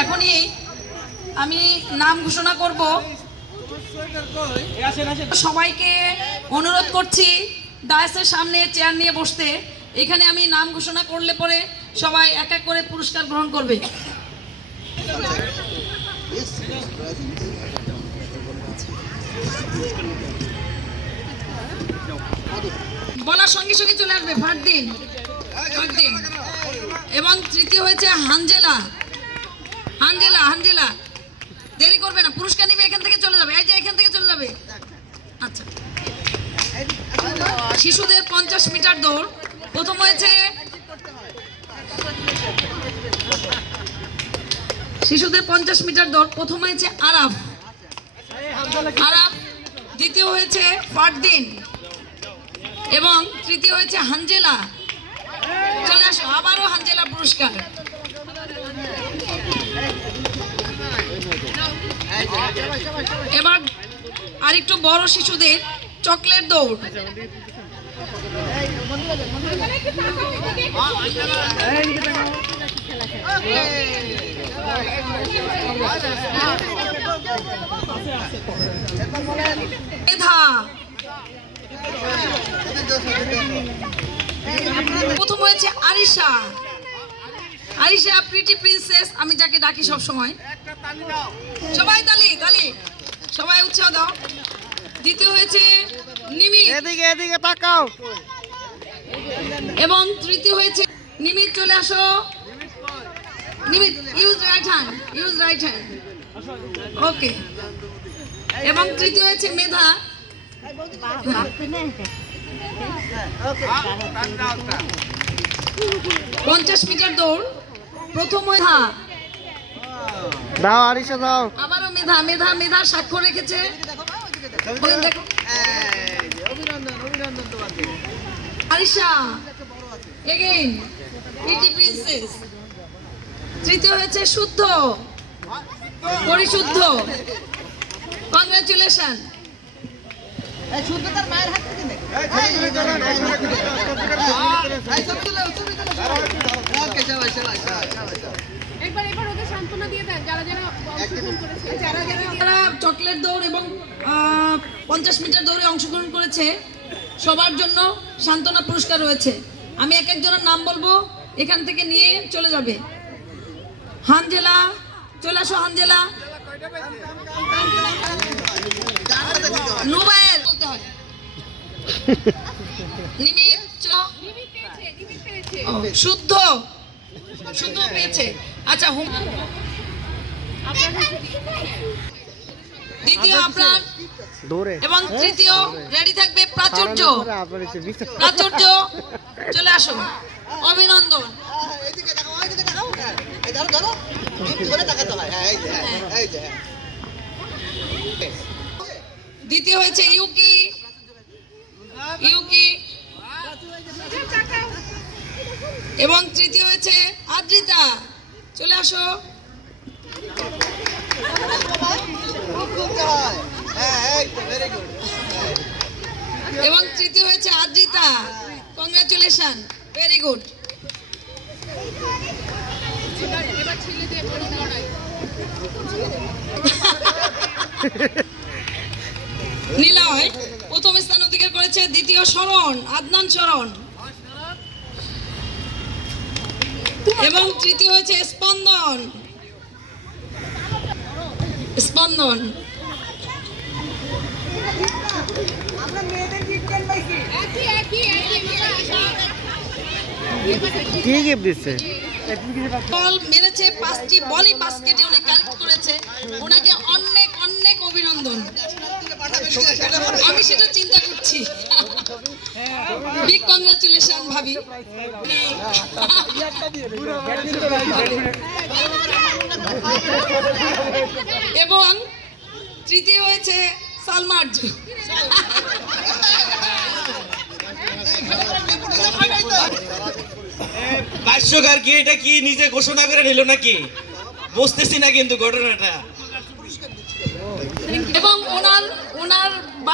এখনই আমি নাম ঘোষণা করব। সবাইকে অনুরোধ করছি ডায়াসের সামনে চেয়ার নিয়ে বসতে। এখানে আমি নাম ঘোষণা করলে পরে সবাই এক এক করে পুরস্কার গ্রহণ করবে। বলার সঙ্গে সঙ্গে চলে আসবে ফারদিন। এবং তৃতীয় হয়েছে হানজেলা। দেরি করবে না, পুরস্কার নিবে, এখান থেকে চলে যাবে। এই যে এখান থেকে চলে যাবে। আচ্ছা, শিশুদের 50 মিটার দৌড় প্রথম হয়েছে আরাফ। দ্বিতীয় হয়েছে ফারদিন এবং তৃতীয় হয়েছে হানজেলা। চলে আসো, আবারও হানজেলা পুরস্কার। এবার আরেকটু বড় শিশুদের চকলেট দৌড়। মেধা প্রথম হয়েছে আরিশা। প্রিটি প্রিন্সেস, আমি যাকে ডাকি সব সময়। সবাই তালি, সবাই উৎসাহ দাও। দ্বিতীয় হয়েছে নিমিত। এদিকে তাকাও। এবং তৃতীয় হয়েছে নিমিত। চলে আসো নিমিত, ইউজ রাইট হ্যান্ড। ওকে। এবং তৃতীয় হয়েছে মেধা। 50 মিটার দৌড় প্রথম দাও আরিশা দাও। আবারও মেধা স্বাক্ষর রেখেছে। দেখো আরিশা এগেইন, প্রিটি প্রিন্সেস। তৃতীয় হয়েছে শুদ্ধ, পরিশুদ্ধ। কংগ্রাচুলেশন। চকলেট দৌড় এবং 50 মিটার দৌড়ে অংশগ্রহণ করেছে সবার জন্য সান্ত্বনা পুরস্কার রয়েছে। আমি এক একজনের নাম বলবো, এখান থেকে নিয়ে চলে যাবে। হানজেলা, চলে আসো হানজেলা। নুবায়ের বলতে হয়। নিমিত, শুদ্ধ পেয়েছে। আচ্ছা, দ্বিতীয় আপনার এবং তৃতীয় রেডি থাকবে প্রাচুর্য। চলে আসো, অভিনন্দন। দ্বিতীয় হয়েছে ইউকি। এবং তৃতীয় হয়েছে আদ্রিতা। চলে আসো। এবং তৃতীয় হয়েছে Adrita. Congratulation, very good. Niloy প্রথম স্থান অধিকার করেছে। দ্বিতীয় আদনান শরণ। এবং তৃতীয় হয়েছে স্পন্দন। কি গিফট দিচ্ছে? বল মেরেছে 5টি বলই বাস্কেটে উনি কালেক্ট করেছে। ওনাকে অনেক অনেক অভিনন্দন। আমি সেটা চিন্তা করছি। বিগ কংগ্রাচুলেশন ভাবি। এবং তৃতীয় হয়েছে সালমার্জ। ভাষ্যকার কি এটা কি নিজে ঘোষণা করে নিল নাকি? বুঝতেছি না কিন্তু ঘটনাটা।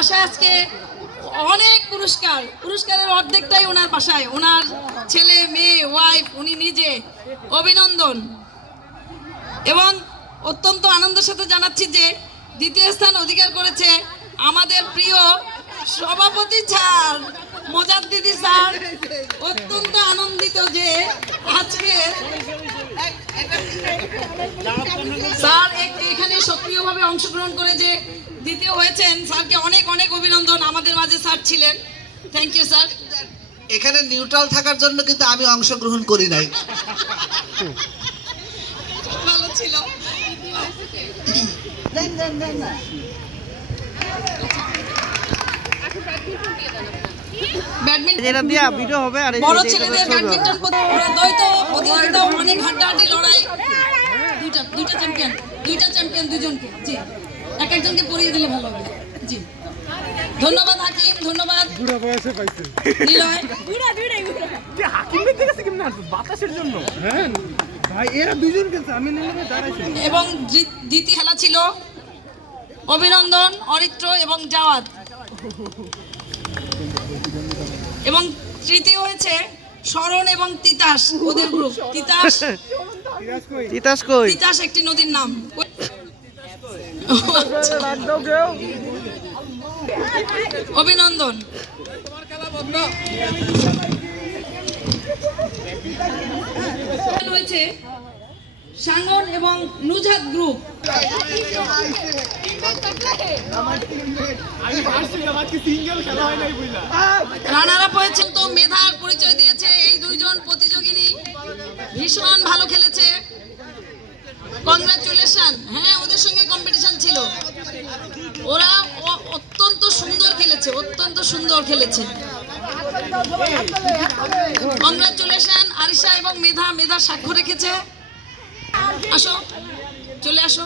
বাসায় আজকে অনেক পুরস্কারের অর্ধেকটাই ওনার বাসায়, ওনার ছেলে মেয়ে ওয়াইফ উনি নিজে। অভিনন্দন। এবং অত্যন্ত আনন্দের সাথে জানাচ্ছি যে দ্বিতীয় স্থান অধিকার করেছে আমাদের প্রিয় সভাপতি স্যার মোজাদ্দিদি স্যার। অত্যন্ত আনন্দিত যে আজকে স্যার এখানে সক্রিয়ভাবে অংশগ্রহণ করে যে দ্বিতীয় হয়েছেন, স্যারকে অনেক অনেক অভিনন্দন। আমাদের মাঝে স্যার ছিলেন, থ্যাংক ইউ স্যার। এখানে নিউট্রাল থাকার জন্য কিন্তু আমি অংশগ্রহণ করি নাই। ভালো ছিল। বড় ছেলেদের ব্যাডমিন্টন দ্বৈত প্রতিযোগিতা, অনেক হাড্ডাহাড্ডি লড়াই। দুইটা চ্যাম্পিয়ন দুজনকে, জি এক একজনকে পরিয়ে দিলে ভালো হবে। জি ধন্যবাদ হাকিম, ধন্যবাদ নিলয়। এবং দ্বিতীয় খেলা ছিল অভিনন্দন, অরিত্র এবং জাওয়াদ। এবং তৃতীয় হয়েছে শরণ এবং তিতাস, ওদের গ্রুপ। তিতাস একটি নদীর নাম। অভিনন্দন। রয়েছে সাঙ্গন এবং নুজাত গ্রুপ। রানার আপ হয়েছেন তো মেধার পরিচয় দিয়েছে এই দুইজন প্রতিযোগিনী, ভীষণ ভালো খেলেছে। কংগ্রাচুলেশন। হ্যাঁ, ওদের সঙ্গে কম্পিটিশন ছিল, ওরা অত্যন্ত সুন্দর খেলেছে। কংগ্রাচুলেশন আরিশা এবং মেধা সাক্ষ্য রেখেছে। আসো, চলে আসো।